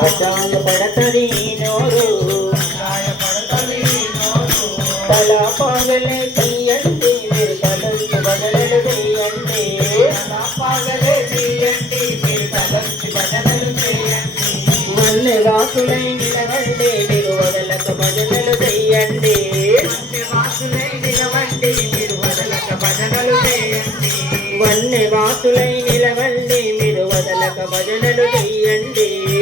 అటాయ నోరు. తల పగలే తీయండి మీరు తలంచి బదలలు తీయండి. మీరు వన్నె వాసులై నిలవండి మీరు వదలక భజనలు చెయ్యండి. మీరు భజనలు వన్నె వాసులై మీరు వదలక భజనలు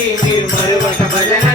మీరు మరువక భజనలు